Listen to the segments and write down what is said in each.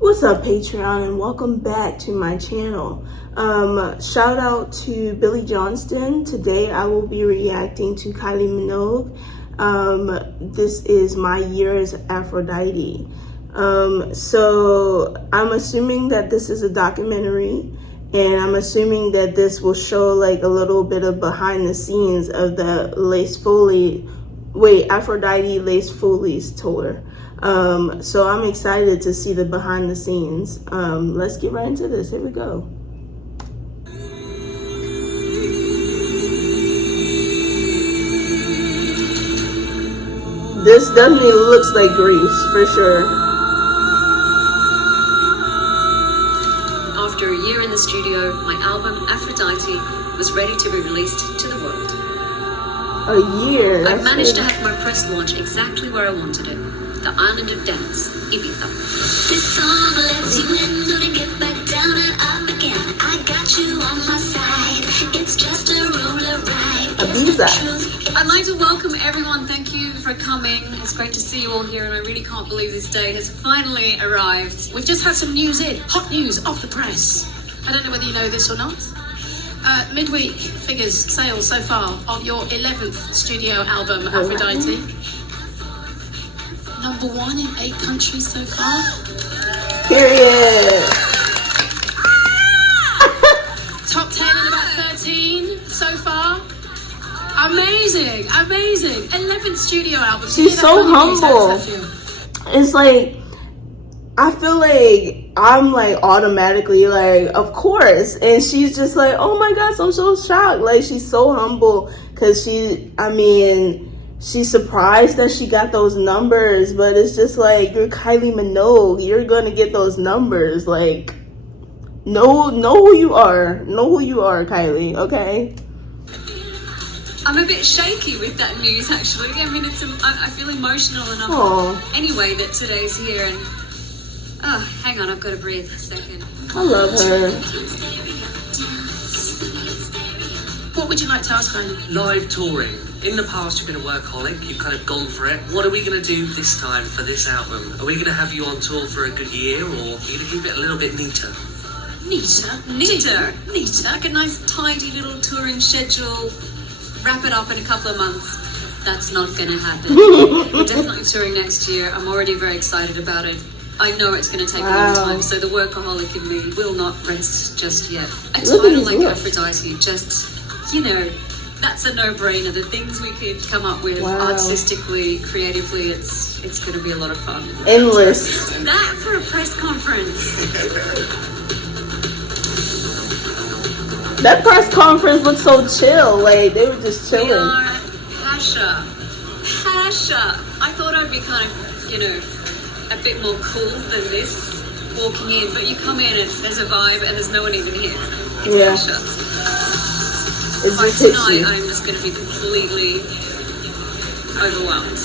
What's up, Patreon, and welcome back to my channel. Shout out to Billy Johnston. Today I will be reacting to Kylie Minogue. This is My Year as Aphrodite. So I'm assuming that this is a documentary, and I'm assuming that this will show like a little bit of behind the scenes of the Aphrodite Lace Foley's tour. So I'm excited to see the behind the scenes. Let's get right into this. Here we go. This definitely looks like Greece, for sure. After a year in the studio, my album Aphrodite was ready to be released to the world. A year? I managed to have my press launch exactly where I wanted it. The island of dance, Ibiza. This song lets you in, gonna get back down and up again. I got you on my side. It's just a roller ride. Ibiza. I'd like to welcome everyone. Thank you for coming. It's great to see you all here, and I really can't believe this day has finally arrived. We've just had some news in, hot news off the press. I don't know whether you know this or not. Midweek figures, sales so far of your 11th studio album, Aphrodite. Number 1 in 8 countries so far. Period. Top 10 in about 13 so far. Amazing, amazing. 11th studio album. She's so humble. It's like, I feel like I'm like automatically like, of course. And she's just like, oh my gosh, I'm so shocked. Like, she's so humble because she's surprised that she got those numbers, but it's just like, you're Kylie Minogue. You're gonna get those numbers. Like, know who you are. Know who you are, Kylie, okay? I'm a bit shaky with that news, actually. I mean, I feel emotional enough anyway that today's here, and hang on, I've got to breathe a second. I love her. What would you like to ask, Kylie? Live touring. In the past, you've been a workaholic, you've kind of gone for it. What are we going to do this time for this album? Are we going to have you on tour for a good year, or are you going to keep it a little bit neater? Neater. Like a nice, tidy little touring schedule. Wrap it up in a couple of months. That's not going to happen. We're definitely touring next year. I'm already very excited about it. I know it's going to take a long time, so the workaholic in me will not rest just yet. A title like Aphrodite, just, that's a no-brainer. The things we could come up with artistically, creatively, it's going to be a lot of fun. Endless. That for a press conference. That press conference looked so chill. Like, they were just chilling. We are Pasha. I thought I'd be kind of, a bit more cool than this walking in, but you come in and there's a vibe and there's no one even here. It's Pasha. By tonight, I'm just going to be completely overwhelmed,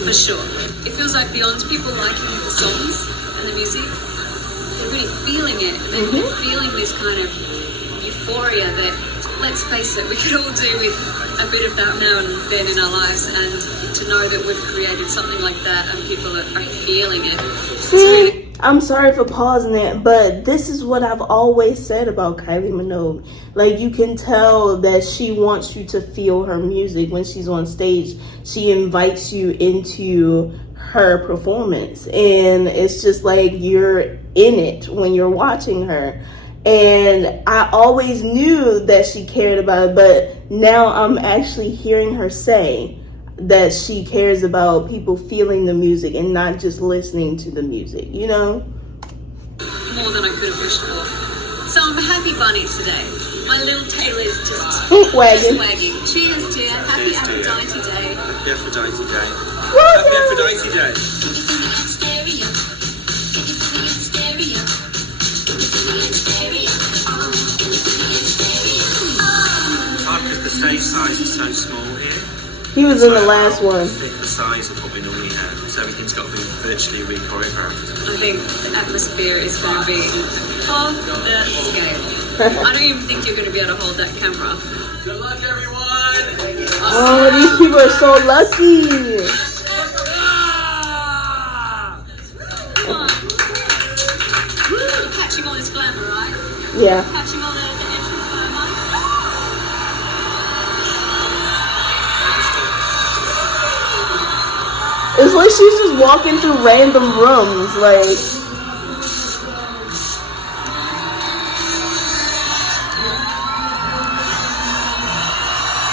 for sure. It feels like beyond people liking the songs and the music, they're really feeling it. They're feeling this kind of euphoria that, let's face it, we could all do with a bit of that now and then in our lives, and to know that we've created something like that and people are feeling it. See, I'm sorry for pausing it, but this is what I've always said about Kylie Minogue. Like, you can tell that she wants you to feel her music when she's on stage. She invites you into her performance, and it's just like you're in it when you're watching her. And I always knew that she cared about it, but now I'm actually hearing her say that she cares about people feeling the music and not just listening to the music, More than I could have wished for. So I'm a happy bunny today. My little tail is just wagging. Cheers, dear. Happy Aphrodite Day. Happy Aphrodite Day. Happy Aphrodite Day. Because the stage size is so small here. He was in the last one. The size of what we normally have, so everything's got to be virtually re-choreographed. I think the atmosphere is going to be off the scale. I don't even think you're going to be able to hold that camera. Good luck, everyone! Oh, these people are so lucky. Come on. Yeah. Catching all the entrance for a month. It's like she's just walking through random rooms, like.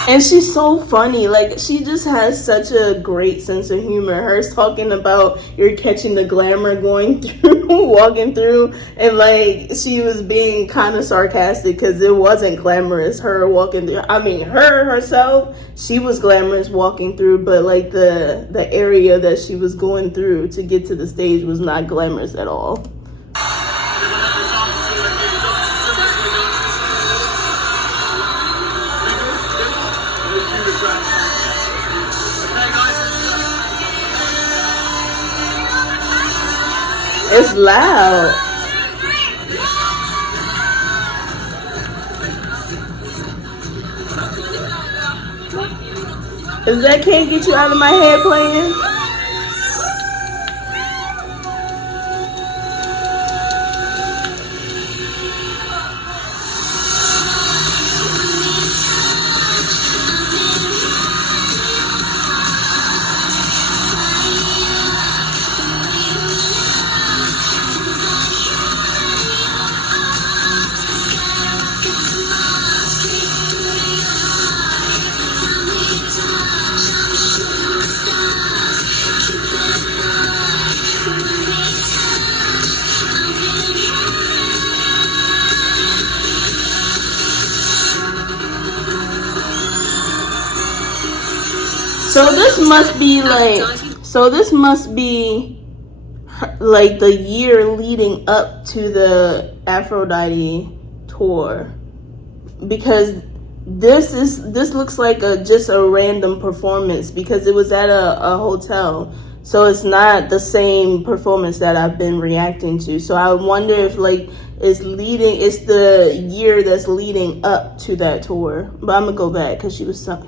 And she's so funny. Like, she just has such a great sense of humor. Her talking about you're catching the glamour going through, walking through. And, like, she was being kind of sarcastic because it wasn't glamorous, her walking through. I mean, her herself, she was glamorous walking through. But, like, the area that she was going through to get to the stage was not glamorous at all. It's loud. Is that Can't Get You Out of My Head playing? So this must be like the year leading up to the Aphrodite tour, because this looks like just a random performance because it was at a hotel. So it's not the same performance that I've been reacting to. So I wonder if like it's the year that's leading up to that tour. But I'm gonna go back because she was talking.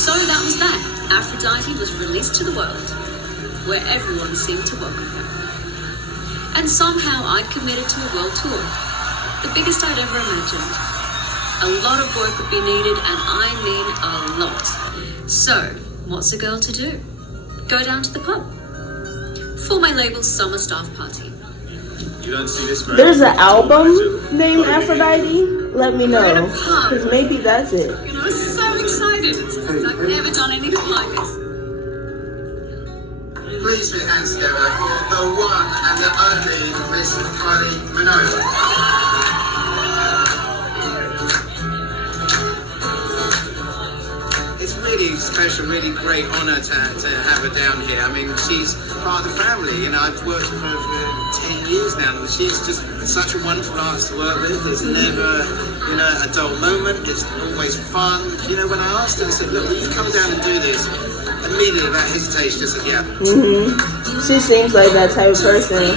So that was that. Aphrodite was released to the world, where everyone seemed to welcome her. And somehow I'd committed to a world tour, the biggest I'd ever imagined. A lot of work would be needed, and I mean a lot. So, what's a girl to do? Go down to the pub for my label's summer staff party. You don't see this. There's an album named Aphrodite. Let me know, because maybe that's it. You know, I'm so excited. I've never done anything like this. Please put your hands together for the one and the only Miss Kylie Minogue. It's really special, really great honour to have her down here. I mean, she's part of the family. You know, I've worked with her for 10 years now. And she's just such a wonderful artist to work with. There's never, you know, a dull moment. It's always fun. You know, when I asked her, I said, look, will you come down and do this? Immediately, without hesitation, just said, yeah. She seems like that type of person.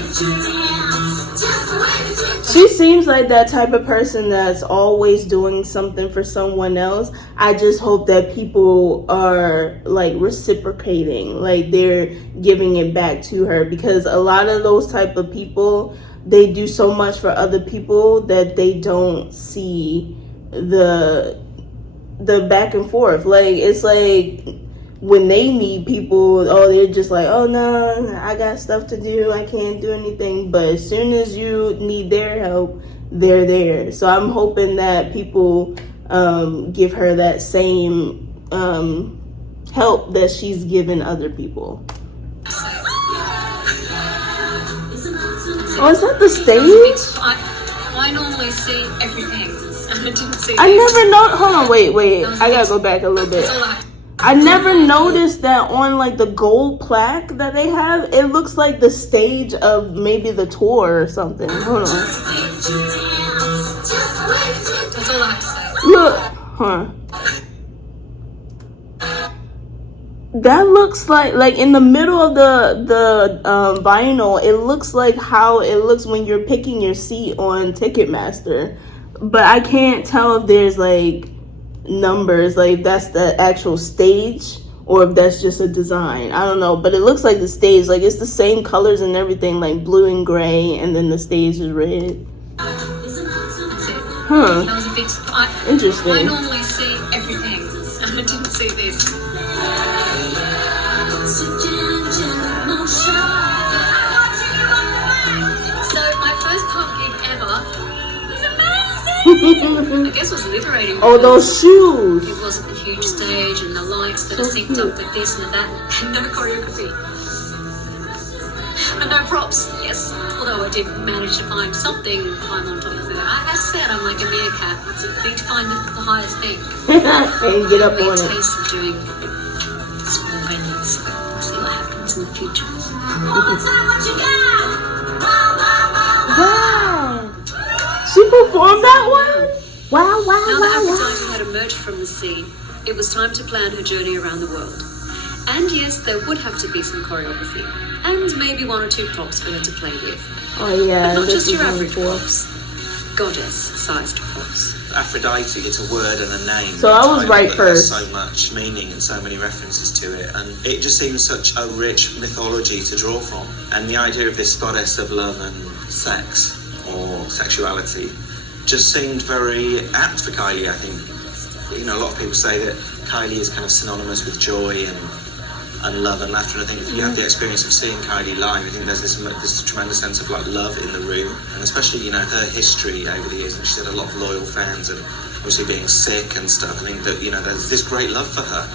She seems like that type of person that's always doing something for someone else. I just hope that people are like reciprocating, like they're giving it back to her, because a lot of those type of people, they do so much for other people that they don't see the back and forth. Like, it's like when they need people, oh, they're just like, oh no, I got stuff to do, I can't do anything. But as soon as you need their help, they're there. So I'm hoping that people give her that same help that she's given other people. Oh, is that the stage? I normally see everything. I didn't see I this. never know. Hold on, wait. I gotta go back a little bit. That's all I- I never noticed that on like the gold plaque that they have. It looks like the stage of maybe the tour or something. Hold on. That's all I have to say. Look, huh? That looks like in the middle of the vinyl. It looks like how it looks when you're picking your seat on Ticketmaster, but I can't tell if there's like numbers, like that's the actual stage, or if that's just a design. I don't know, but it looks like the stage, like it's the same colors and everything, like blue and gray, and then the stage is red. That's it. Huh. That was a big. Interesting. I normally see everything, and I didn't see this. So my first pop gig ever was amazing. I guess it was liberating. Oh, those shoes. It wasn't a huge stage and the lights that are synced up with this and that, and no choreography. And no props, yes. Although I did manage to find something climb on top of it. I have said I'm like a meerkat. I need to find the highest thing. And get up Be a on it. taste of doing small venues. We'll see what happens in the future. Wow. She performed that one? Wow, wow, Now wow, that wow. Aphrodite had emerged from the sea, it was time to plan her journey around the world. And yes, there would have to be some choreography, and maybe one or two props for her to play with. Oh yeah, But not this just is your really average cool. props, goddess-sized props. Aphrodite, it's a word and a name. So I was right but first. There's so much meaning and so many references to it, and it just seems such a rich mythology to draw from. And the idea of this goddess of love and sex, or sexuality, just seemed very apt for Kylie, I think. You know, a lot of people say that Kylie is kind of synonymous with joy and love and laughter, and I think if you have the experience of seeing Kylie live, I think there's this tremendous sense of like love in the room, and especially, you know, her history over the years, and she's had a lot of loyal fans, and obviously being sick and stuff. I think that, you know, there's this great love for her,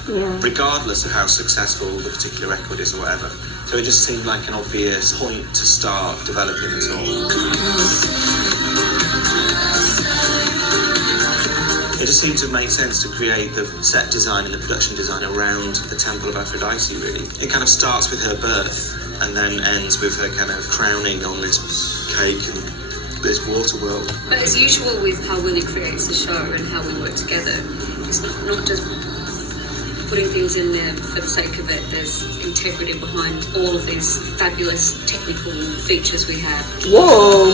regardless of how successful the particular record is or whatever. So it just seemed like an obvious point to start developing it all. It just seemed to make sense to create the set design and the production design around the Temple of Aphrodite, really. It kind of starts with her birth and then ends with her kind of crowning on this cake and this water world. But as usual with how Willie creates the show and how we work together, it's not just putting things in there for the sake of it. There's integrity behind all of these fabulous technical features we have. Whoa.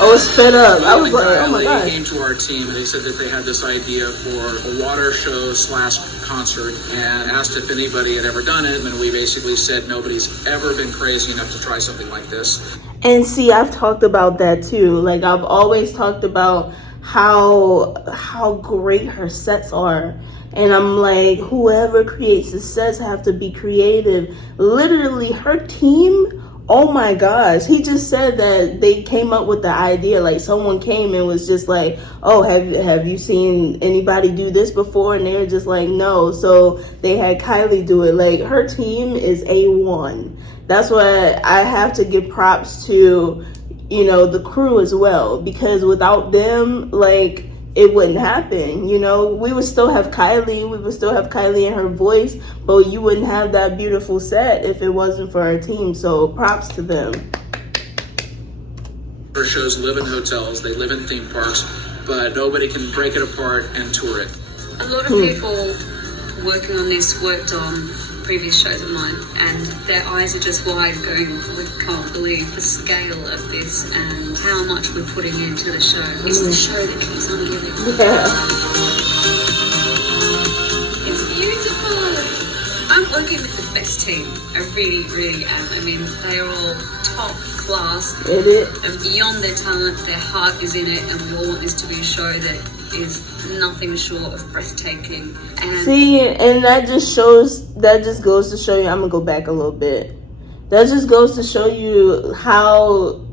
I was sped up. I was like, oh my Kylie god. came to our team and they said that they had this idea for a water show / concert and asked if anybody had ever done it, and we basically said nobody's ever been crazy enough to try something like this. And see, I've talked about that too. Like, I've always talked about how great her sets are. And I'm like, whoever creates the sets have to be creative. Literally, her team, oh my gosh. He just said that they came up with the idea. Like, someone came and was just like, oh, have you seen anybody do this before? And they were just like, no. So they had Kylie do it. Like, her team is A1. That's why I have to give props to, you know, the crew as well. Because without them, like, it wouldn't happen. You know, we would still have Kylie and her voice, but you wouldn't have that beautiful set if it wasn't for our team. So props to them. Our shows live in hotels, they live in theme parks, but nobody can break it apart and tour it. A lot of people working on this worked on previous shows of mine, and their eyes are just wide going, we can't believe the scale of this and how much we're putting into the show. It's the show that keeps on giving. Yeah. It's beautiful. I'm working with the best team. I really, really am. I mean, they are all top class. It is. And beyond their talent, their heart is in it, and we all want this to be a show that is nothing short of breathtaking. And See, and that just goes to show you, I'm gonna go back a little bit. That just goes to show you how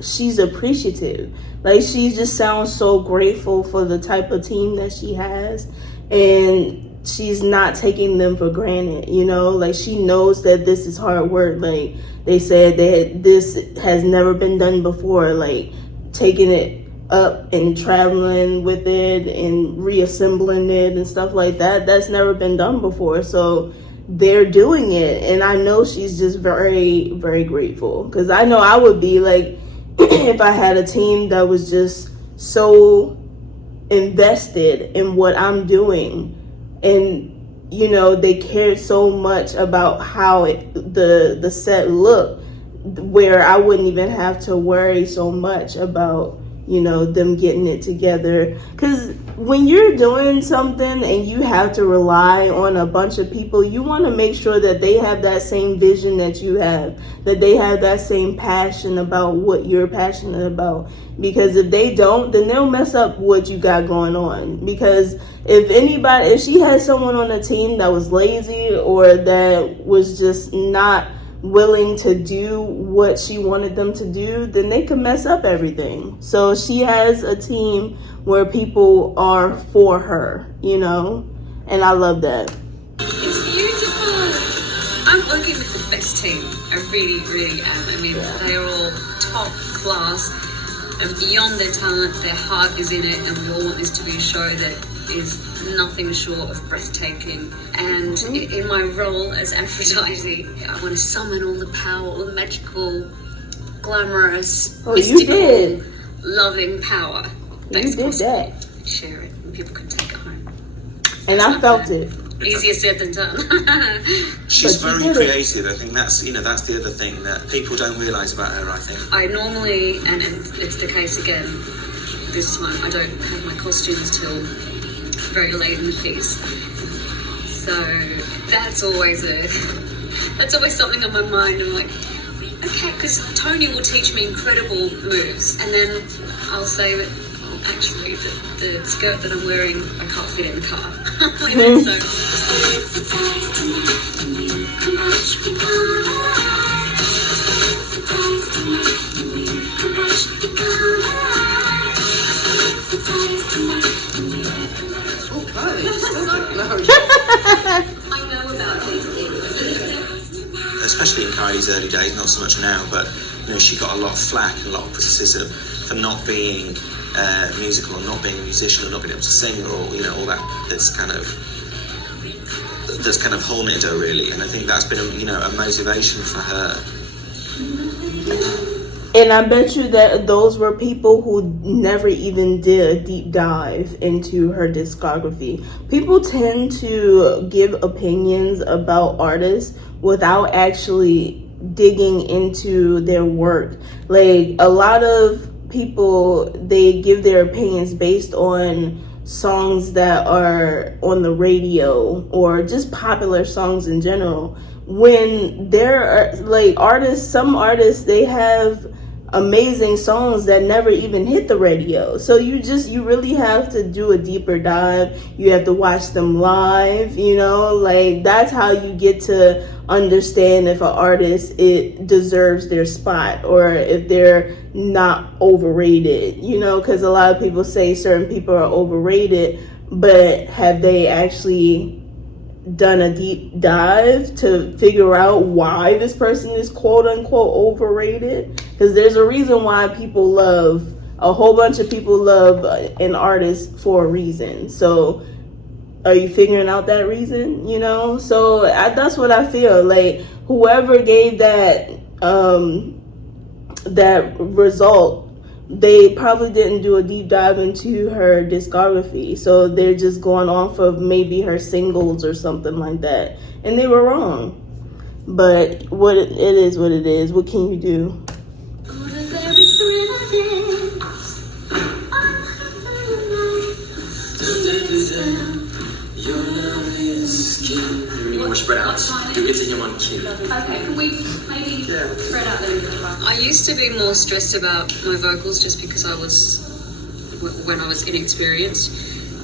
she's appreciative. Like, she just sounds so grateful for the type of team that she has, and she's not taking them for granted, you know? Like, she knows that this is hard work. Like, they said that this has never been done before, like, taking it up and traveling with it and reassembling it and stuff like that. That's never been done before. So they're doing it, and I know she's just very, very grateful, because I know I would be like, if I had a team that was just so invested in what I'm doing, and you know, they cared so much about how the set looked, where I wouldn't even have to worry so much about, them getting it together. Because when you're doing something and you have to rely on a bunch of people, you want to make sure that they have that same vision that you have, that they have that same passion about what you're passionate about. Because if they don't, then they'll mess up what you got going on. Because if she had someone on the team that was lazy or that was just not willing to do what she wanted them to do, then they could mess up everything. So she has a team where people are for her, and I love that. It's beautiful. I'm working with the best team. I really, really am. I mean, they are all top class and beyond their talent, their heart is in it, and we all want this to be a show that is nothing short of breathtaking. And in my role as Aphrodite, I want to summon all the power, all the magical, glamorous, mystical, loving power. That's possible. Share it, and people can take it home. And I felt it. Easier said than done. She's very creative. I think that's that's the other thing that people don't realise about her, I think. I normally, and it's the case again this time, I don't have my costumes till very late in the piece. So that's always something on my mind. I'm like, okay, because Tony will teach me incredible moves, and then I'll say that actually the skirt that I'm wearing I can't fit in the car. I know about these things. Especially in Kylie's early days, not so much now, but she got a lot of flack and a lot of criticism for not being musical, or not being a musician, or not being able to sing, or all that. That's kind of haunted her, really, and I think that's been a motivation for her. And I bet you that those were people who never even did a deep dive into her discography. People tend to give opinions about artists without actually digging into their work. Like, a lot of people, they give their opinions based on songs that are on the radio or just popular songs in general. When there are some artists, they have amazing songs that never even hit the radio. So you really have to do a deeper dive. You have to watch them live, that's how you get to understand if an artist deserves their spot or if they're not overrated, because a lot of people say certain people are overrated, but have they actually done a deep dive to figure out why this person is quote unquote overrated? Because there's a reason why a whole bunch of people love an artist for a reason. So are you figuring out that reason? So that's what I feel like. Whoever gave that result, they probably didn't do a deep dive into her discography. So they're just going off of maybe her singles or something like that. And they were wrong. But it is what it is. What can you do? More spread out. You continue on cue. Okay, can we maybe spread out then? I used to be more stressed about my vocals just because when I was inexperienced,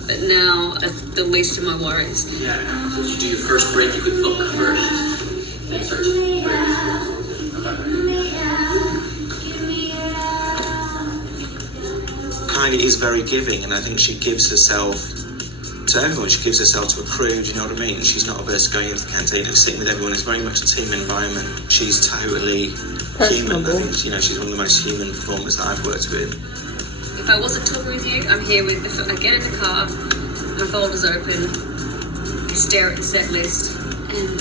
but now it's the least of my worries. Yeah. So you do your first break, you could look first. Then start to break. Kylie is very giving, and I think she gives herself to everyone. She gives herself to a crew, do you know what I mean? She's not averse to going into the canteen and sitting with everyone. It's very much a team environment. She's totally human. I think she's one of the most human performers that I've worked with. If I wasn't talking with you, I'm here with. If I get in the car, my folder's open, I stare at the set list, and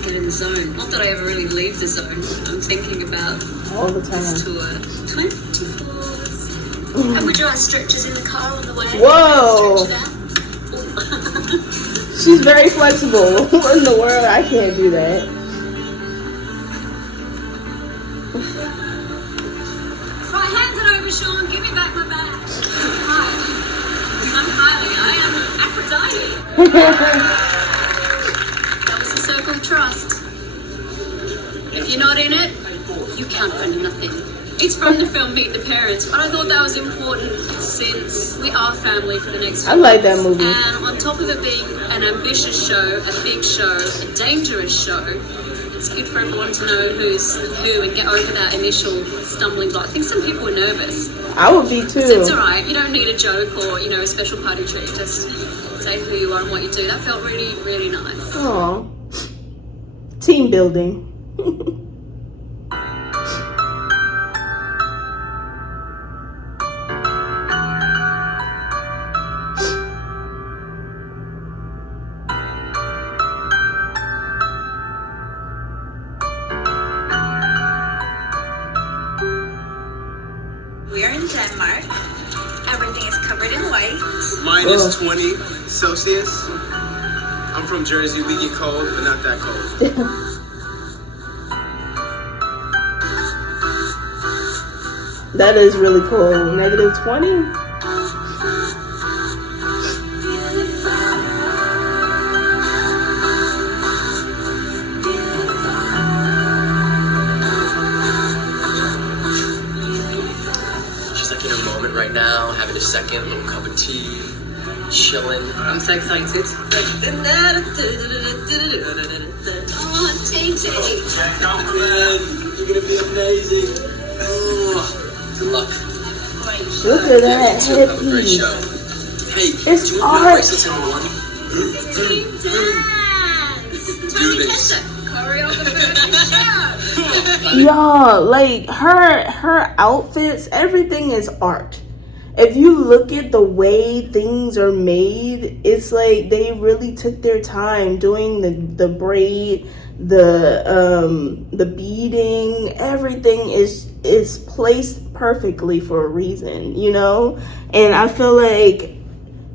get in the zone. Not that I ever really leave the zone. I'm thinking about all the time. This tour. 24. And we do our stretches in the car on the way. Whoa! She's very flexible. What in the world? I can't do that. Aphrodite. That was the circle of trust. If you're not in it, you count for nothing. It's from the film Meet the Parents, but I thought that was important since we are family for the next few I like that months. movie. And on top of it being an ambitious show, a big show, a dangerous show, it's good for everyone to know who's who and get over that initial stumbling block. I think some people were nervous. I would be too. So it's alright, you don't need a joke or, a special party treat. Just say who you are and what you do. That felt really, really nice. Aw. Team building. We are in Denmark. Everything is covered in white. Minus 20 Celsius. I'm from Jersey. We get cold, but not that cold. That is really cool. Negative 20? She's like in her moment right now, having a second little cup of tea, chilling. I'm so excited. Oh, Tay-Tay. You're gonna be amazing. Oh, good luck. Look at that Have a great headpiece. show. Hey, It's do you art. want bracelets number one? Team dance. Tony this. Testa, choreographer of the show. Y'all, like her outfits, everything is art. If you look at the way things are made, it's like they really took their time doing the braid, the beading. Everything is placed perfectly for a reason, And I feel like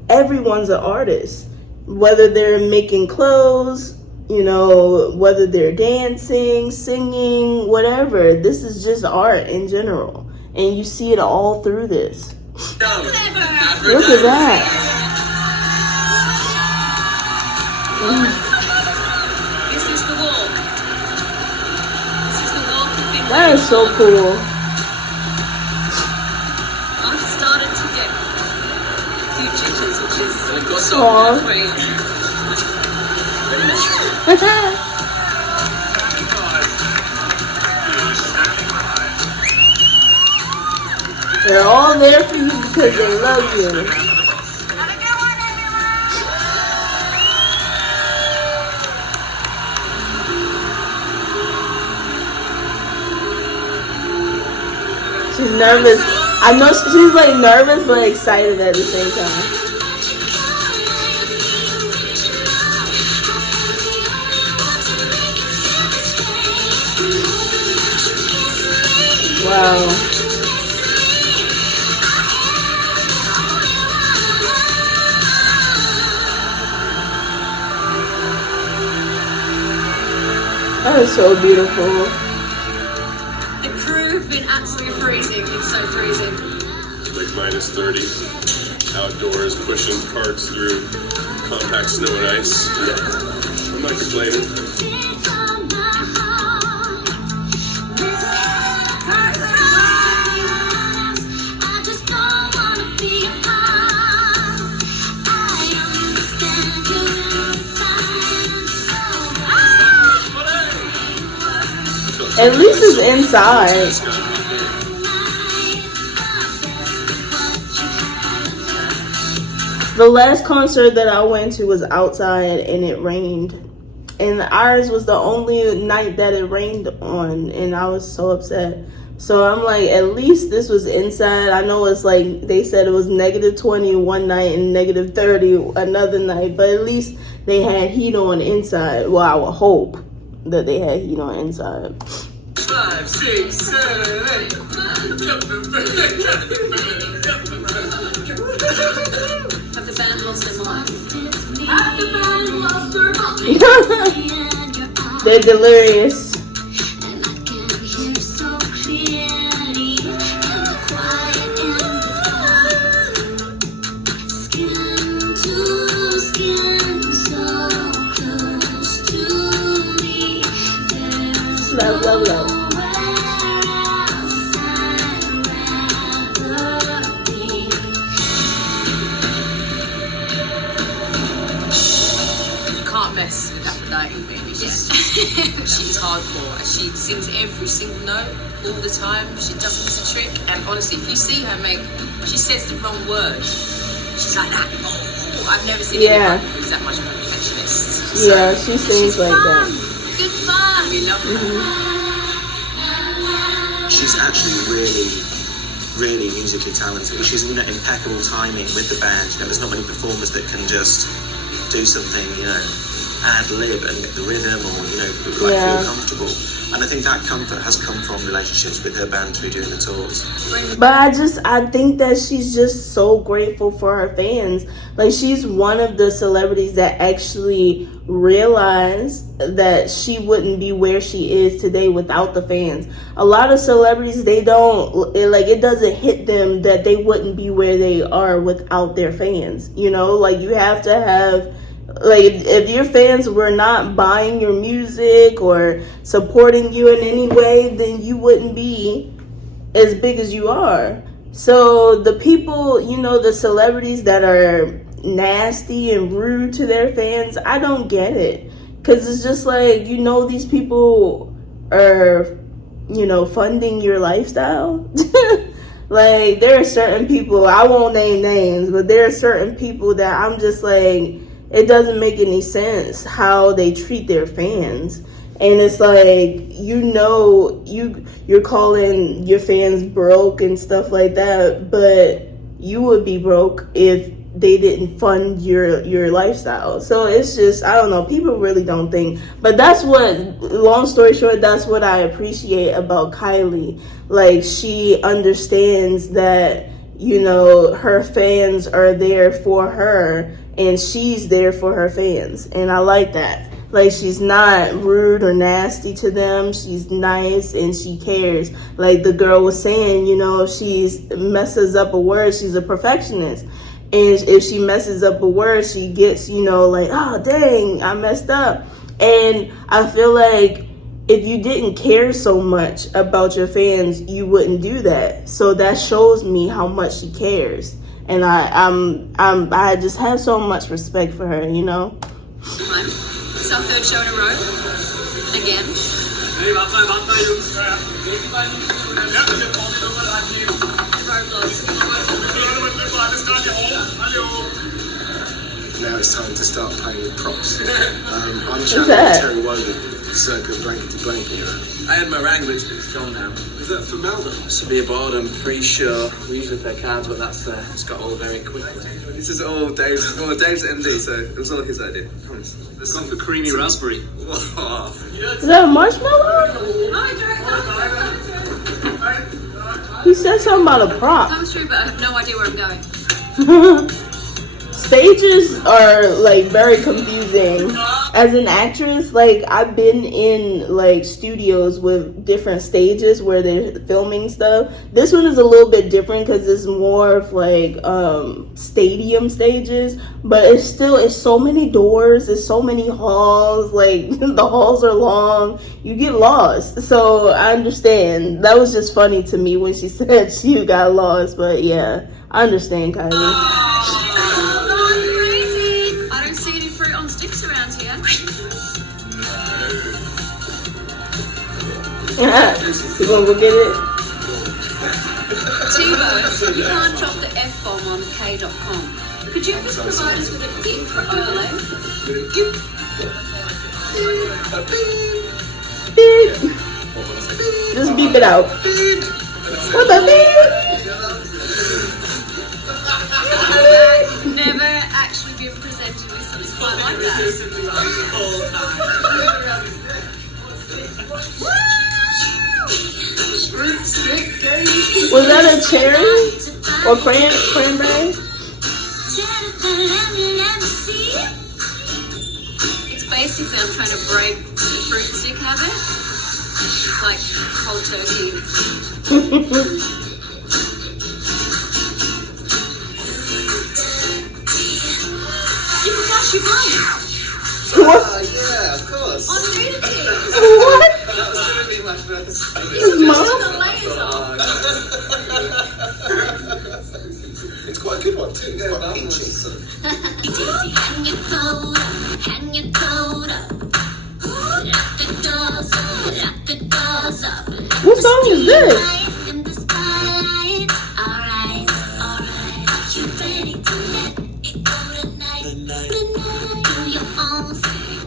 everyone's an artist, whether they're making clothes, whether they're dancing, singing, whatever. This is just art in general, and you see it all through this. Look at that. This is the walk. This is the walk we've been That is waiting so for. cool. I've started to get few jitters, which is Aw. great. They're all there for you because they love you. She's nervous. I know she's like nervous but excited at the same time. Wow. That is so beautiful. The crew have been absolutely freezing. It's so freezing. Like minus 30. Outdoors, pushing carts through compact snow and ice. I'm not complaining. At least it's inside. The last concert that I went to was outside and it rained. And ours was the only night that it rained on, and I was so upset. So I'm like, at least this was inside. I know it's like they said it was negative 20 one night and negative 30 another night, but at least they had heat on inside. Well, I would hope that they had heat on inside. 5, 6, 7, 8. Have the band lost their minds? They're delirious. mess with Aphrodite, baby. She's hardcore. She sings every single note all the time. She doesn't miss a trick. And honestly, if you see her she says the wrong word. She's like that. Oh, I've never seen anyone who's that much of a perfectionist. Yeah, she sings like that. Good fun. We love her. She's actually really musically talented. She's impeccable timing with the band. There's not many performers that can just do something, ad lib and get the rhythm or, feel comfortable. And I think that comfort has come from relationships with her band through doing the tours. But I think that she's just so grateful for her fans. Like, she's one of the celebrities that actually realized that she wouldn't be where she is today without the fans. A lot of celebrities, it doesn't hit them that they wouldn't be where they are without their fans. You have to have, if your fans were not buying your music or supporting you in any way, then you wouldn't be as big as you are. So the people, the celebrities that are nasty and rude to their fans, I don't get it. Because it's just like, these people are, funding your lifestyle. Like, there are certain people, I won't name names, but there are certain people that I'm just like, it doesn't make any sense how they treat their fans. And it's like, you're calling your fans broke and stuff like that, but you would be broke if they didn't fund your lifestyle. So it's just, I don't know, people really don't think. But long story short, that's what I appreciate about Kylie. Like, she understands that, her fans are there for her and she's there for her fans. And I like that. Like, she's not rude or nasty to them. She's nice and she cares. Like the girl was saying, if she messes up a word, she's a perfectionist. And if she messes up a word, she gets, oh, dang, I messed up. And I feel like if you didn't care so much about your fans, you wouldn't do that. So that shows me how much she cares. And I just have so much respect for her, It's our third show in a row. Again. Now it's time to start playing with props. I'm channeling Terry Wogan, circa blankety blank era. I had my wrangler, but it's gone now. Is that for Melbourne? Severe board, I'm pretty sure. We usually play cards, but it's got all very quickly. This is all Dave's MD, so it was all his idea. I promise. Let's go for creamy raspberry. Is that a marshmallow? He said something about a prop. Comes through, but I have no idea where I'm going. Stages are very confusing. As an actress, I've been in studios with different stages where they're filming stuff. This one is a little bit different because it's more of stadium stages, but it's so many doors, it's so many halls, the halls are long, you get lost. So I understand. That was just funny to me when she said she got lost, but yeah, I understand, Kylie. You wanna go get it? Tibo, you can't drop the F-bomb on K.com. Could you please provide us with a beep for overlay? Beep. Just beep it out. What the beep? I've never actually been presented with something quite like that. Was that a cherry or cranberry? It's basically I'm trying to break the fruit stick habit. It's like cold turkey. You can flash your brain. What? Yeah, of course. On nudity. What? That was going to be my first. His mom? It's quite a good one too. It's quite peachy. Hang your coat, hang your coat. song is this?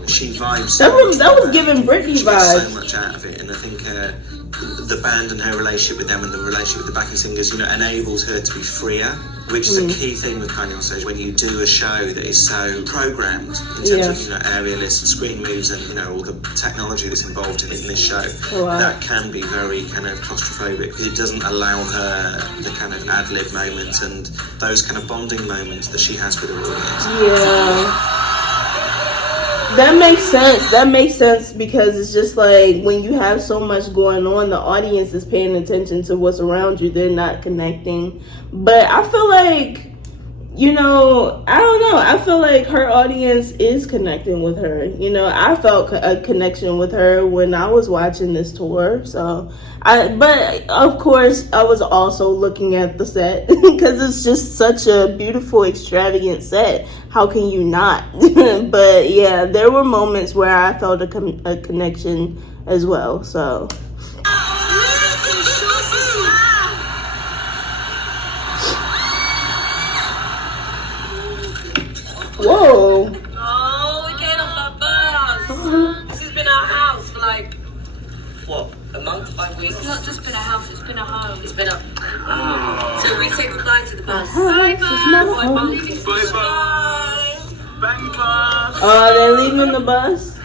She vibes. That was giving Britney she gets vibes. so much out of it, and I think the band and her relationship with them and the relationship with the backing singers, enables her to be freer, which is a key thing with Kylie on stage. When you do a show that is so programmed in terms of aerialists and screen moves and all the technology that's involved in this show, that can be very kind of claustrophobic. It doesn't allow her the kind of ad-lib moments and those kind of bonding moments that she has with her audience. Yeah. That makes sense because it's just like when you have so much going on, the audience is paying attention to what's around you. They're not connecting. But I feel like, I don't know. I feel like her audience is connecting with her. I felt a connection with her when I was watching this tour. But of course, I was also looking at the set because it's just such a beautiful, extravagant set. How can you not? But yeah, there were moments where I felt a connection as well. So. Whoa. Oh, we get off our bus. This has been our house for like, What? A month? 5 weeks? it's not just been a house, it's been a home. It's been a. So we say goodbye to the bus. Bye, bye. Bye, bus. Oh, they're leaving the bus?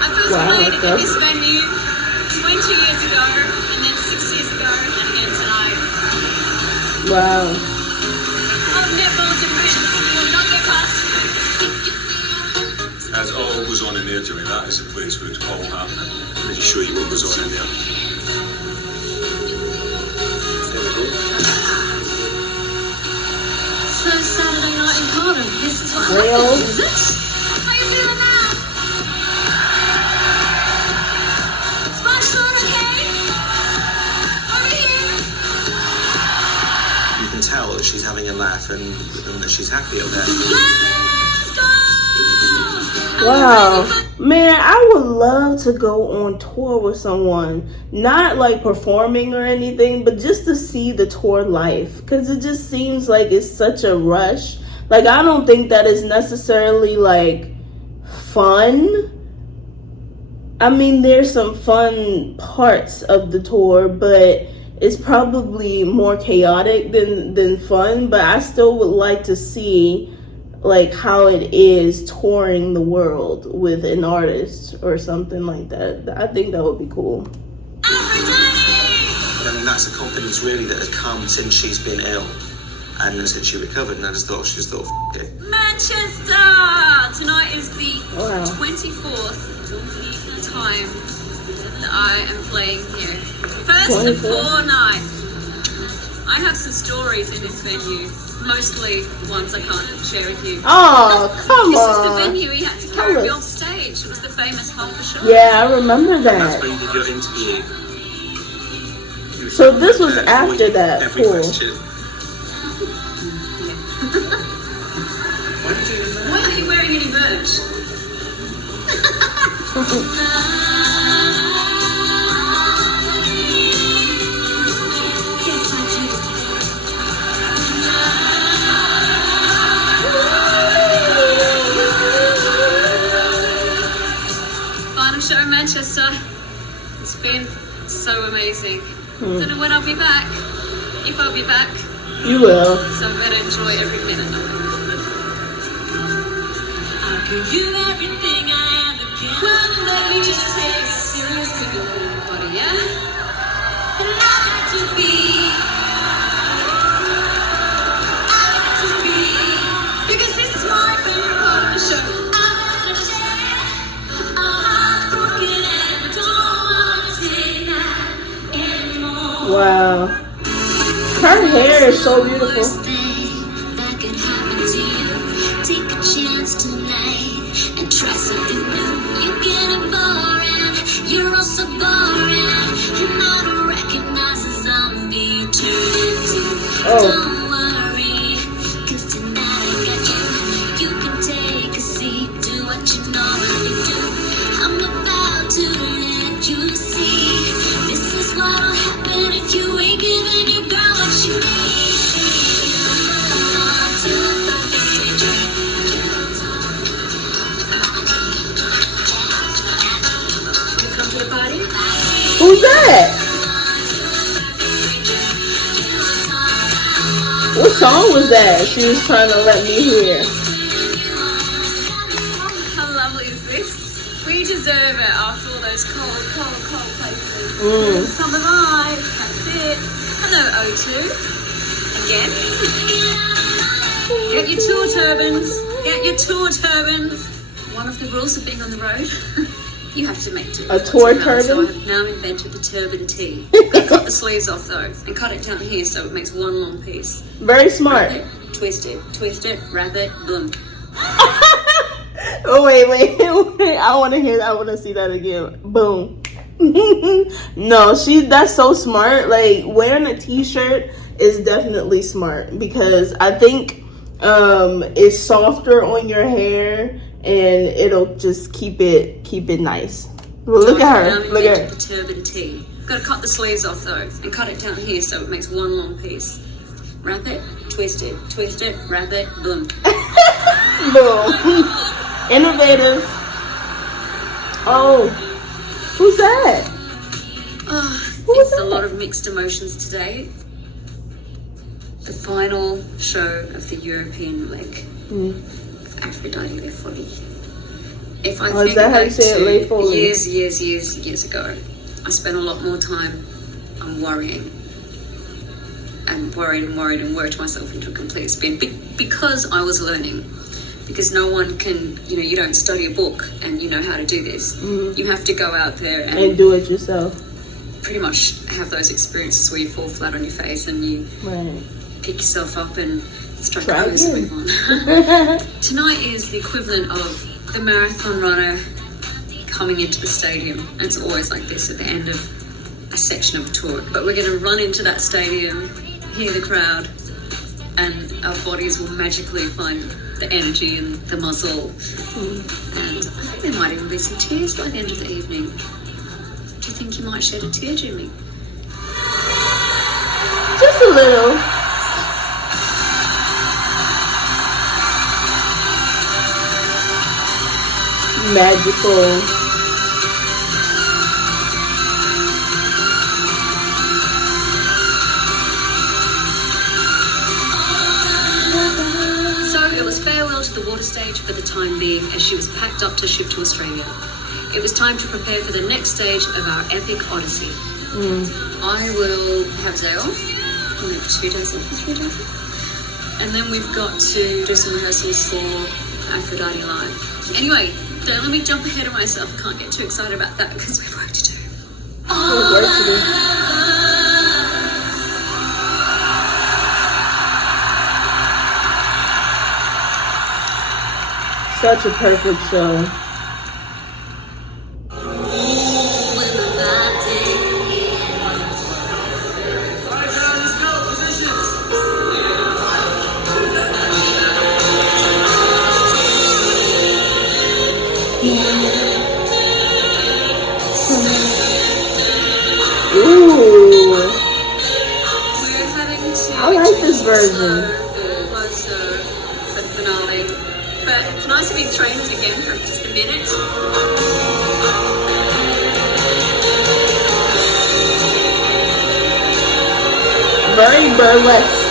I first played in this venue 20 years ago, and then 6 years ago, and again tonight. Wow. Oh, netballs and friends, you'll not get past. As all goes on in there, Jimmy, that is the place where it's all happening. Let me show you what goes on in there. There we go. So Saturday night in Cardiff, this is what Well. happens, is it? How you feeling now? Smash on, okay? Over here. You can tell that she's having a laugh and that she's happy up there. Let's go! Wow. Man, I would love to go on tour with someone. Not like performing or anything, but just to see the tour life. Because it just seems like it's such a rush. Like, I don't think that is necessarily like fun. I mean, there's some fun parts of the tour, but it's probably more chaotic than fun. But I still would like to see like how it is touring the world with an artist or something like that. I think that would be cool. I mean, that's a confidence really that has come since she's been ill and since she recovered, and I just thought, F it. Manchester! Tonight is the Wow. 24th time that I am playing here. First of 24. 4 nights. I have some stories in this venue. Mostly ones I can't share with you. Oh, come This is the on. venue he had to carry me off stage. It was the famous Harper Show. Yeah, I remember That's that. where you did your interview. So this was after that Every tour. question. Why did you do that? Why aren't you wearing any merch? Yes, I do. Final show in Manchester. It's been so amazing. Don't know when I'll be back. If I'll be back. You will. So I'm gonna enjoy every minute of it. I could give everything I am again. Well, let me just take a serious good look at everybody, yeah? And I got to be. I got to be. Because this is my favorite part of the show. I wanna share. I'm heartbroken and don't wanna take that anymore. Wow. Her hair is so beautiful. Worst thing that could happen to you. Take a chance tonight and try something new. You're getting boring. You're also boring. And I don't recognize a zombie you turned into. Oh. Don't Who's that? What song was that she was trying to let me hear? How lovely is this? We deserve it after all those cold places. Summer vibe, that's it. Hello, O2. Again. Get your tour turbans. Get your tour turbans. One of the rules of being on the road, you have to make a tour turban. So I've now invented the turban tee. Gotta cut the sleeves off though, and cut it down here so it makes one long piece. Very smart. Wrap it, twist it, wrap it, boom. Oh wait. I want to hear that. I want to see that again. Boom. No, that's so smart. Like, wearing a t-shirt is definitely smart because I think it's softer on your hair and it'll just keep it nice. Well, look at her. Look at her. The turban tee. Gotta cut the sleeves off though, and cut it down here so it makes one long piece. Wrap it, twist it, wrap it, boom. Boom. Innovative. Oh, who's that? It's a lot of mixed emotions today. The final show of the European leg of Aphrodite Le Folie. If I think back to years ago, I spent a lot more time on worrying and worked myself into a complete spin because I was learning. Because no one can, you don't study a book and you know how to do this. You have to go out there and do it yourself. Pretty much have those experiences where you fall flat on your face and you pick yourself up and strike a pose and move on. Tonight is the equivalent of the marathon runner coming into the stadium. And it's always like this at the end of a section of a tour. But we're going to run into that stadium, hear the crowd, and our bodies will magically find the energy and the muscle. And I think there might even be some tears by the end of the evening. Do you think you might shed a tear, Jimmy? Just a little. Magical. Farewell to the water stage for the time being as she was packed up to ship to Australia. It was time to prepare for the next stage of our epic odyssey. I will have a day off, maybe 2 days off or 3 days off. And then we've got to do some rehearsals for Aphrodite Live. Anyway, don't let me jump ahead of myself. I can't get too excited about that because we've work to do. Such a perfect show. Ooh. I like this version. For the finale. But it's nice to be trainers again for just a minute. Very burlesque.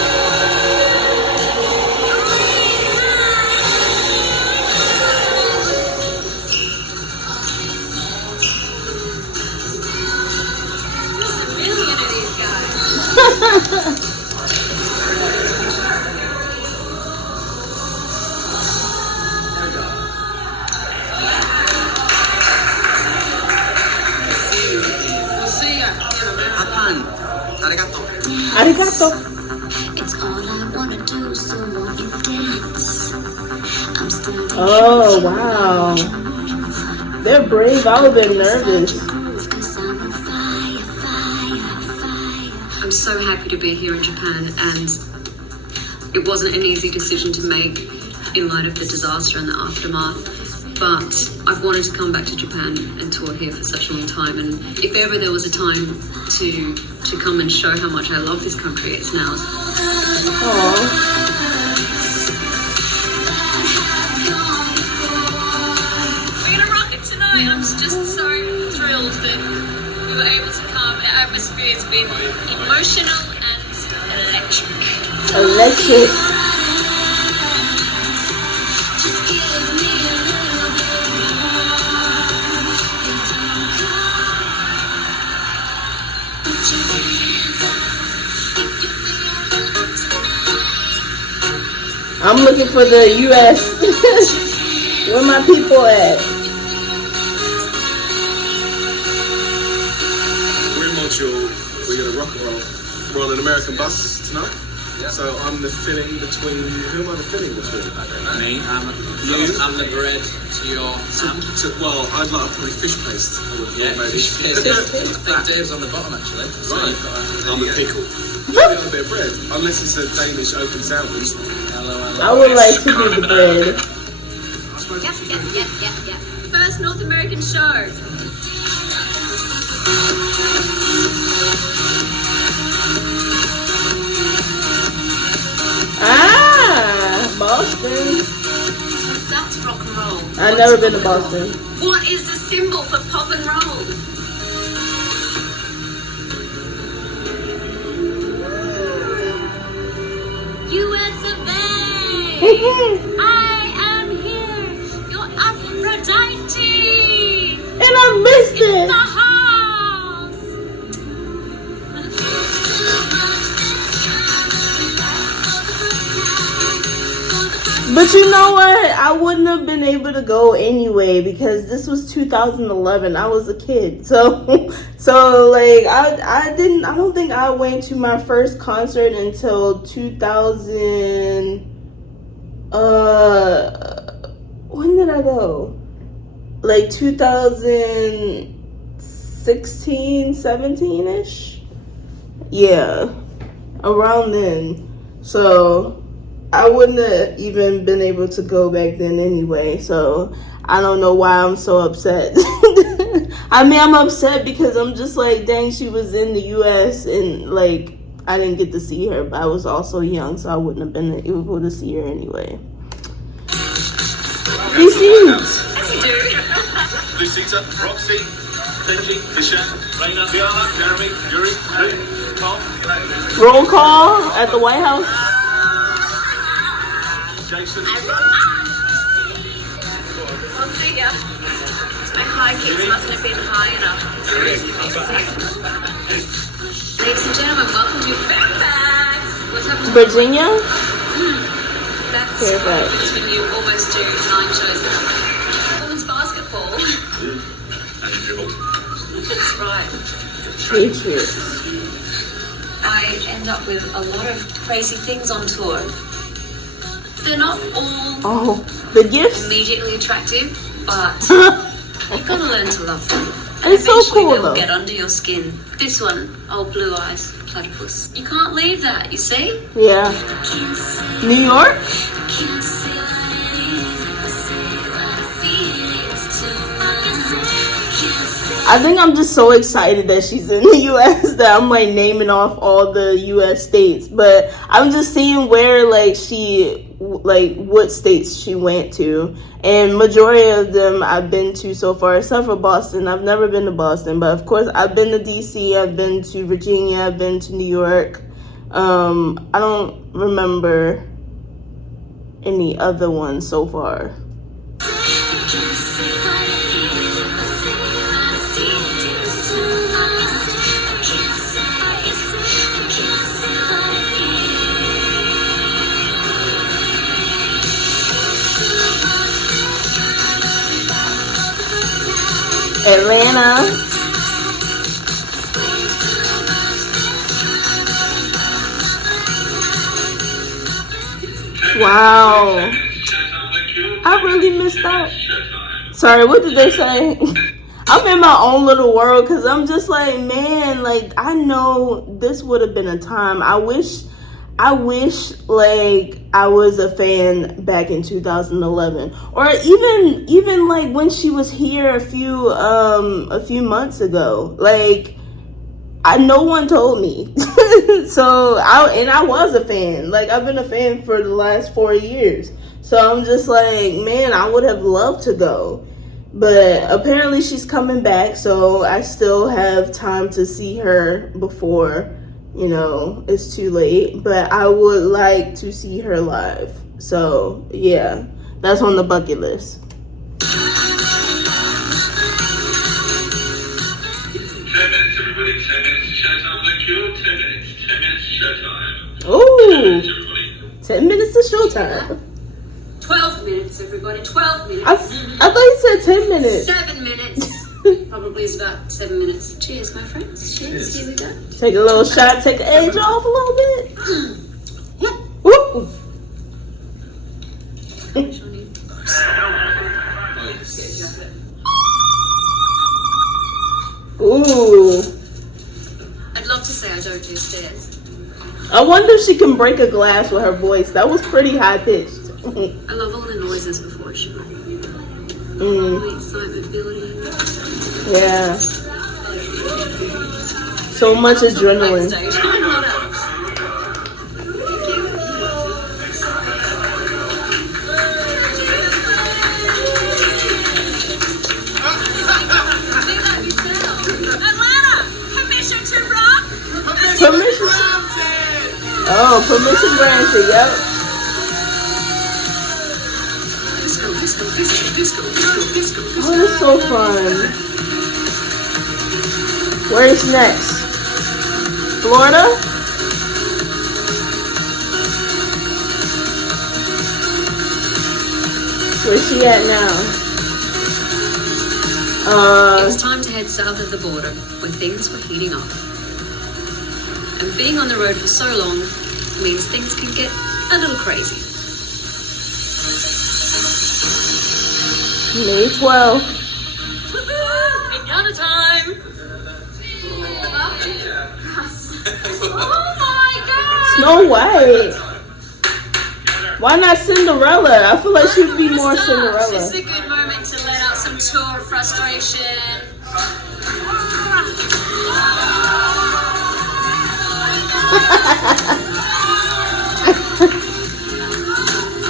There's a million of these guys. Arigato. It's all I wanna do, so won't you dance? I'm still Oh, wow. They're brave. I would have been nervous. I'm so happy to be here in Japan, and it wasn't an easy decision to make in light of the disaster and the aftermath. But I've wanted to come back to Japan and tour here for such a long time, and if ever there was a time to come and show how much I love this country, it's now. Aww. We're gonna rock it tonight. I'm just so thrilled that we were able to experience been emotional and electric. Electric. I'm looking for the US. Where my people at? We're in Montreal. We're gonna rock and roll. We're on an American bus tonight. So I'm the filling between. Who am I the filling between? Me, I'm the bread to your ham. Well, I'd like probably fish paste. Yeah, maybe. fish paste. I think Dave's on the bottom actually. So Right. I'm the pickle. A little bit of bread, unless it's a Danish open sandwich. I would like to be the bread. Yep. First North American show. Boston. So that's rock and roll. I've never been to Boston. What is the symbol for pop and roll? US of A. I am here, your Aphrodite. And I missed In it. the house. But you know what? I wouldn't have been able to go anyway because this was 2011. I was a kid, so like I don't think I went to my first concert until 2000. When did I go? Like 2016, 17-ish. Yeah, around then. So I wouldn't have even been able to go back then anyway, so I don't know why I'm so upset. I mean, I'm upset because I'm just like, dang, she was in the US and like I didn't get to see her, but I was also young, so I wouldn't have been able to see her anyway. These seats. As you do. Lucita, Roxy, Benji, Isha, Raina, Diana, Jeremy, Yuri, Luke, Tom. Roll call at the White House. Jason. We'll see ya. My high kicks mustn't have been high enough. Ladies and gentlemen, welcome to Fairfax. What's happened to Virginia? That's Fairfax. just when you almost do 9 shows now. Women's basketball. And a dribble. That's right. Patriots. I end up with a lot of crazy things on tour. They're not all Oh, the gifts? immediately attractive, but you've got to learn to love them. And It's so eventually cool, they'll though. get under your skin. This one, old blue eyes, platypus. You can't leave that, you see? Yeah. New York? I think I'm just so excited that she's in the US that I'm like naming off all the US states, but I'm just seeing where like what states she went to, and majority of them I've been to so far, except for Boston. I've never been to Boston, but of course I've been to DC, I've been to Virginia, I've been to New York. I don't remember any other ones so far. Atlanta. Wow. I really missed out. Sorry, what did they say? I'm in my own little world because I'm just like, man, like I know this would have been a time. I wish like I was a fan back in 2011, or even like when she was here a few months ago. Like no one told me. So I was a fan. Like I've been a fan for the last 4 years. So I'm just like, man, I would have loved to go. But apparently she's coming back, so I still have time to see her before, you know, it's too late. But I would like to see her live. So, yeah, that's on the bucket list. 10 minutes, everybody. 10 minutes to showtime. Thank you. 10 minutes. 10 minutes to showtime. Ooh. 10 minutes, everybody. 10 minutes to showtime. 12 minutes, everybody. 12 minutes. I thought you said 10 minutes. 7 minutes. Probably is about 7 minutes. Cheers, my friends. Cheers. Here we go. Take a little shot, take the edge off a little bit. Woo. Ooh. I'd love to say I don't do stairs. I wonder if she can break a glass with her voice. That was pretty high pitched. I love all the noises before a show. The excitement building. Yeah. So much adrenaline. Permission. Oh, permission granted. Yep. Oh, that's so fun. Where's next? Florida? Where's she at now? It was time to head south of the border when things were heating up. And being on the road for so long means things can get a little crazy. May 12th. Another time! Oh my god! Snow White. Why not Cinderella? I feel like she'd be more Cinderella. This is a good moment to let out some tour frustration.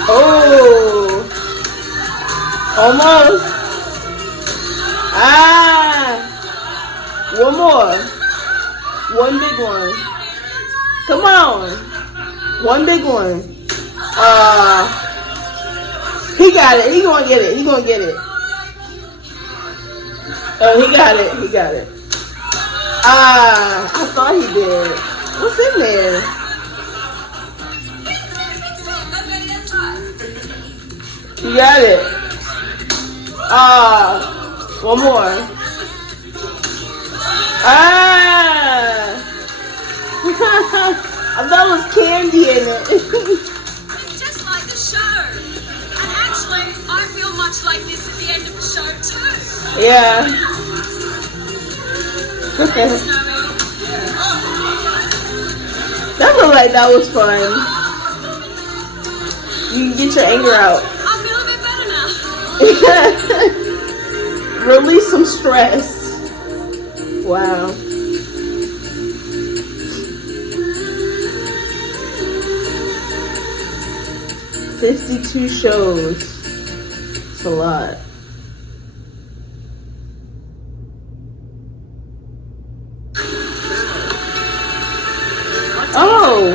Oh, almost. One more. One big one. Come on. One big one. He got it. He gonna get it. He gonna get it. Oh, he got it. He got it. I thought he did. What's in there? You got it. One more. I thought it was candy in it. It's just like the show. And actually, I feel much like this at the end of the show too. Yeah. That looked like that was fun. You can get your anger out. I feel a bit better now. Release some stress. Wow. $52 shows. It's a lot. Oh.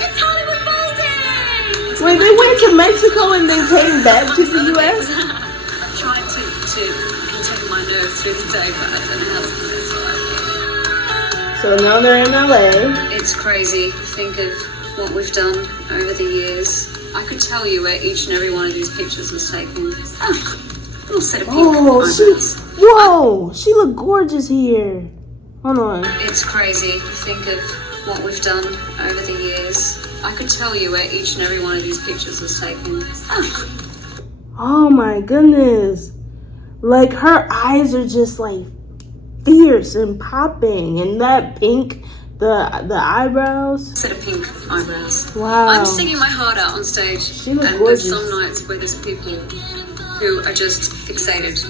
It's Hollywood Bowl Day! Wait, they went to Mexico and then came back to the US? I'm trying to contain my nerves through the day, but I don't know how successful I've So now they're in LA. been. It's crazy to think of what we've done over the years. I could tell you where each and every one of these pictures was taken. Oh, little set of pink eyebrows. Whoa, she looked gorgeous here. Hold on. It's crazy to think of what we've done over the years. I could tell you where each and every one of these pictures was taken. Oh my goodness. Like her eyes are just like fierce and popping, and that pink, the eyebrows. Set of pink eyebrows. Wow. I'm singing my heart out on stage. She looked and gorgeous. there's some nights where there's people who are just fixated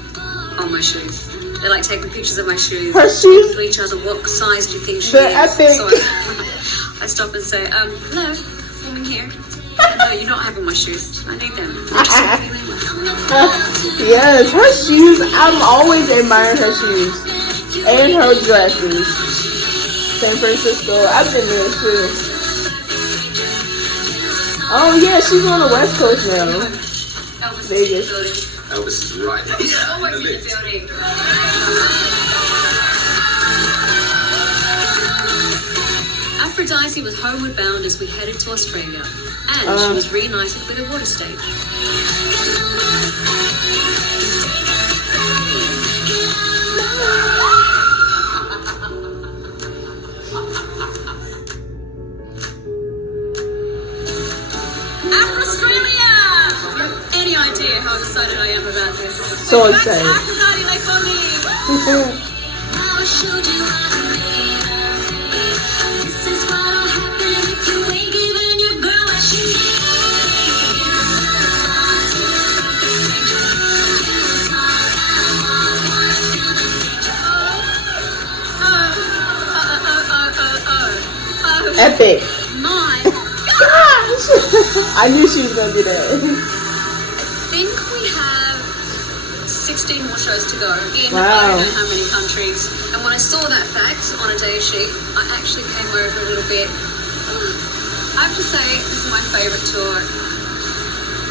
on my shoes. They like taking pictures of my shoes. Her shoes? To each other, what size do you think she They're is? epic. So I stop and say, hello, filming here. No, you're not having my shoes. I need them. I'm just feeling my Yes, her shoes. I'm always admiring her shoes and her dresses. San Francisco. I've been there too. Oh yeah, she's on the West Coast now. Vegas. Elvis is right here. Always in the building. Aphrodite was homeward bound as we headed to Australia, and she was reunited with a water stage. Australia! Any idea how excited I am about this? So excited. Aphrodite, like for me. Epic. My Gosh! I knew she was gonna do that. I think we have 16 more shows to go in I don't know how many countries. And when I saw that fact on a data sheet, I actually came over a little bit. I have to say, this is my favourite tour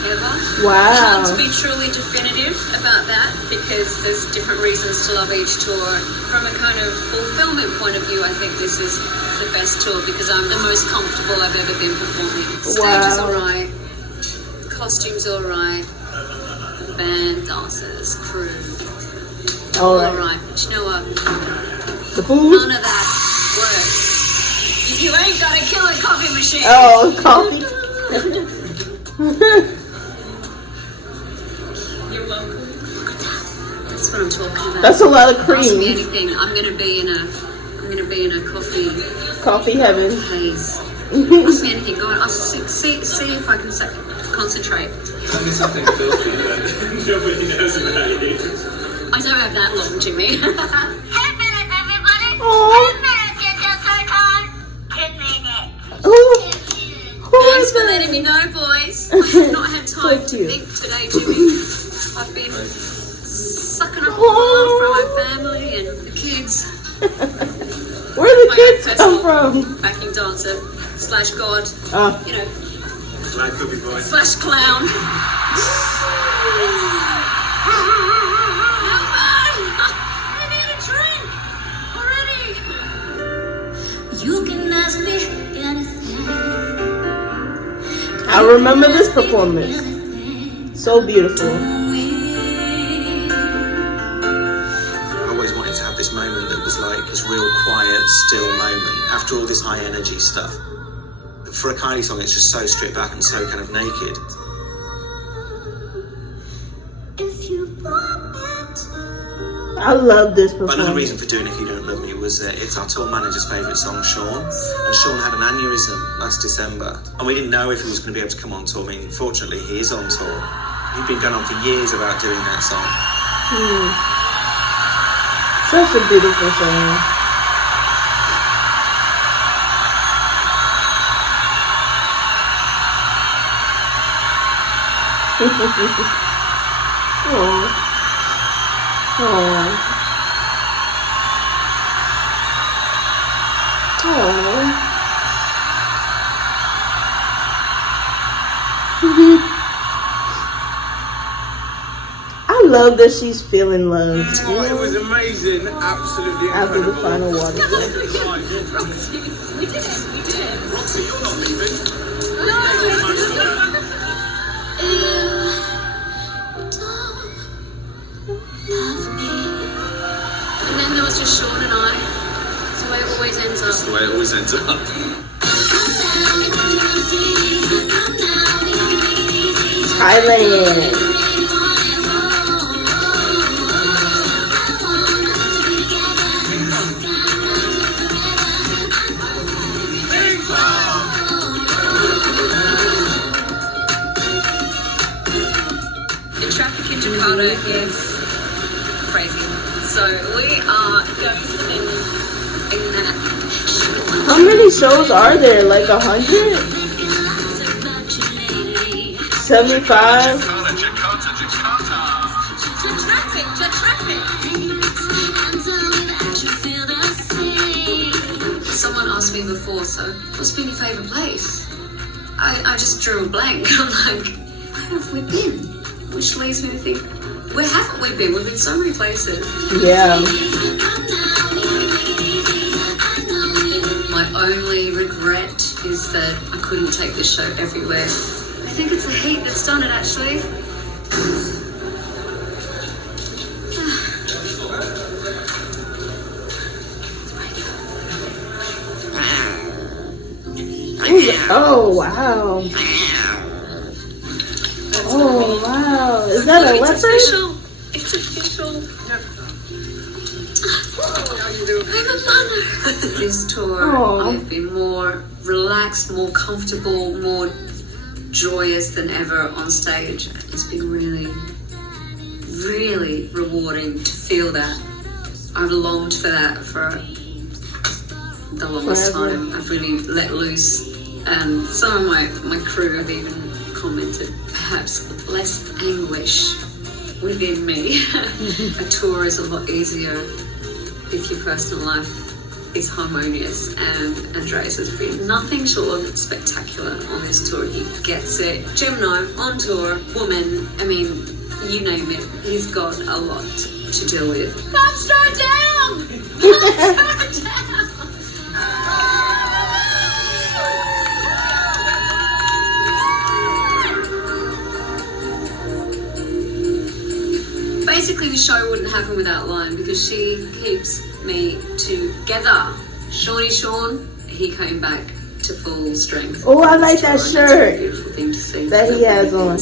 ever. Wow. Hard to be truly definitive about that because there's different reasons to love each tour. From a kind of fulfillment point of view, I think this is the best tour because I'm the most comfortable I've ever been performing. Stage is alright, costumes alright, band, dancers, crew, all alright. But you know what? The food? None of that works if you ain't got a killer coffee machine. Oh, coffee. You're welcome. That's what I'm talking about. That's a lot of cream. Ask me anything. I'm gonna be in a coffee heaven. Haze. Ask me anything. Go on. I'll see if I can concentrate. Tell me something filthy that nobody knows about you. I don't have that long, Jimmy. 10 minutes, everybody. Aww. 10 minutes, it's your third time. 10 minutes. Thanks for letting me know, boys. I have not had time to think today, Jimmy. I've been sucking up all the love from my family and the kids. Where do the kids come from? Backing dancer / god. You know. Boy. / clown. I need a drink already. You can ask me anything. I remember this performance. So beautiful. I always wanted to have this moment that was like this real quiet, still moment after all this high energy stuff. For a Kylie song, it's just so stripped back and so kind of naked. I love this But another performance. reason for doing If You Don't Love Me was it's our tour manager's favourite song, Sean. And Sean had an aneurysm last December. And we didn't know if he was going to be able to come on tour. I mean, fortunately, he is on tour. He'd been going on for years about doing that song. Such a beautiful song. I love that she's feeling loved. You know? It was amazing, absolutely After the incredible. final water. We did it. Roxy, you're not leaving. And then there was just Sean and I. That's the way it always ends up. That's the way it always ends up. Thailand. The traffic in Jakarta is crazy. So we are going to end in that. How many shows are there? Like 100? 75? Jakarta, What's been your favourite place? I just drew a blank. I'm like, where have we been? Which leads me to think, where haven't we been? We've been so many places. Yeah. My only regret is that I couldn't take this show everywhere. I think it's the heat that's done it, actually. Oh, wow. Oh, wow. Is that a leopard? It's official. I'm a mother. This tour, I've been more relaxed, more comfortable, more joyous than ever on stage. It's been really, really rewarding to feel that. I've longed for that for the longest time. I've really let loose, and some of my crew have even commented, perhaps less anguish within me. A tour is a lot easier if your personal life is harmonious, and Andreas has been nothing short of spectacular on this tour. He gets it. Gemini on tour, woman, I mean, you name it, he's got a lot to deal with. Pop star down! Pop star down! Basically, the show wouldn't happen without Lime because she keeps me together. Shawnee Sean, he came back to full strength. Oh, I like that shirt. Beautiful thing to see. That he has on.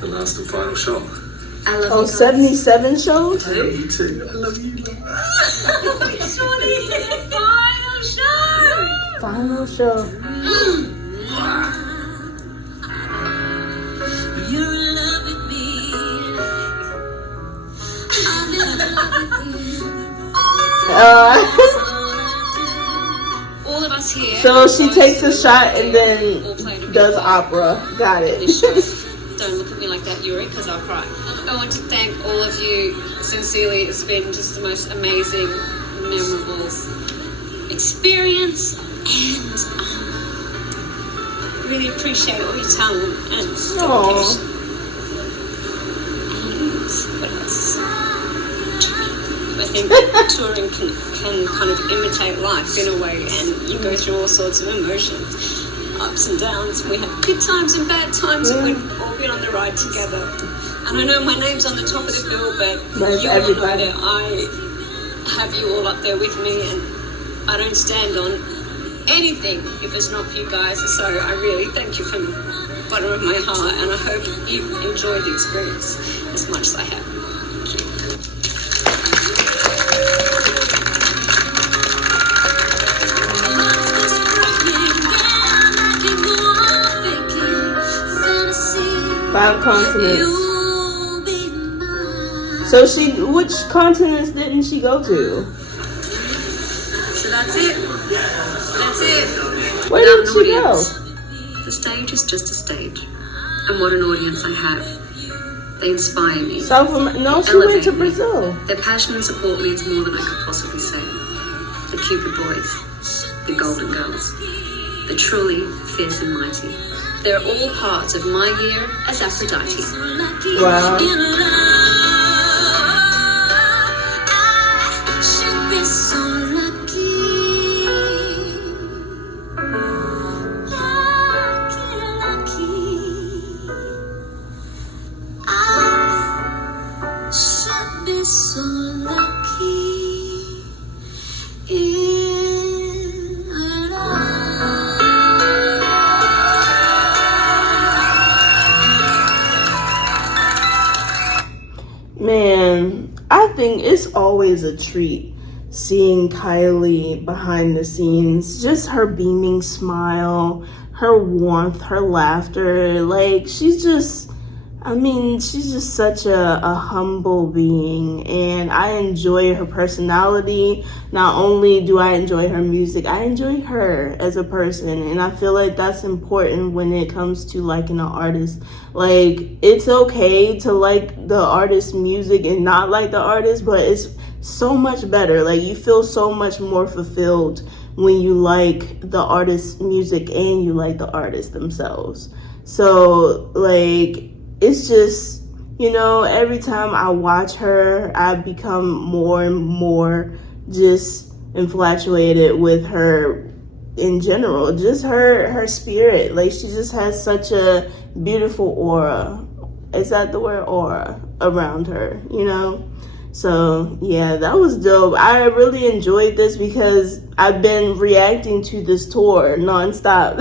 The last and final shot. I love Oh, you guys. 77 shows? I love you too. I love you. Shawnee, final show. Final show. You're in love with me. I'm in love with you. All of us here. So she takes a shot and then does opera. Got it. Don't look at me like that, Yuri, because I'll cry. I want to thank all of you sincerely. It's been just the most amazing, memorable experience, and really appreciate all your talent and dedication. And what else? I think touring can kind of imitate life in a way, and you go through all sorts of emotions, ups and downs. We have good times and bad times, and we've all been on the ride together. And I know my name's on the top of the bill, but you all know that I have you all up there with me, and I don't stand on anything if it's not for you guys. So I really thank you from the bottom of my heart, and I hope you've enjoyed the experience as much as I have. Five continents. So which continents didn't she go to? So that's it. That's it. Where did she go? The stage is just a stage. And what an audience I have. They inspire me. No, she went to Brazil. Their passion and support means more than I could possibly say. The Cupid boys, the Golden Girls, the truly fierce and mighty. They're all part of my year as Aphrodite. Wow. I should be so lucky. I should be so lucky in love. Man, I think it's always a treat seeing Kylie behind the scenes. Just her beaming smile, her warmth, her laughter. Like, she's just such a humble being, and I enjoy her personality. Not only do I enjoy her music, I enjoy her as a person, and I feel like that's important when it comes to liking an artist. Like, it's okay to like the artist's music and not like the artist, but it's so much better. Like, you feel so much more fulfilled when you like the artist's music and you like the artist themselves. So like, it's just, you know, every time I watch her, I become more and more just infatuated with her in general, just her spirit. Like, she just has such a beautiful aura. Is that the word? Aura around her, you know? So yeah, that was dope. I really enjoyed this because I've been reacting to this tour nonstop.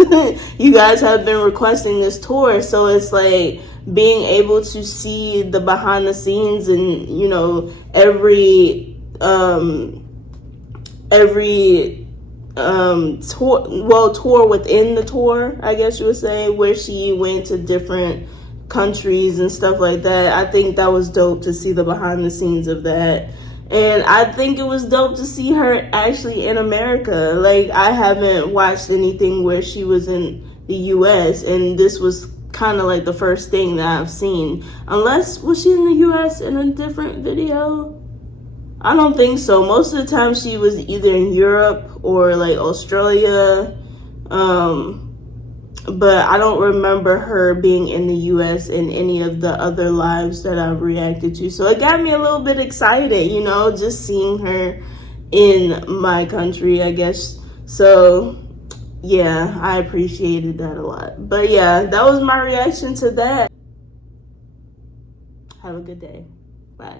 You guys have been requesting this tour, so it's like being able to see the behind the scenes and, you know, every tour within the tour, I guess you would say, where she went to different countries and stuff like that. I think that was dope to see the behind the scenes of that. And I think it was dope to see her actually in America. Like, I haven't watched anything where she was in the US, and this was kind of like the first thing that I've seen. Unless, was she in the US in a different video? I don't think so. Most of the time she was either in Europe or like Australia. But I don't remember her being in the US in any of the other lives that I've reacted to. So it got me a little bit excited, you know, just seeing her in my country, I guess. So yeah, I appreciated that a lot. But yeah, that was my reaction to that. Have a good day. Bye.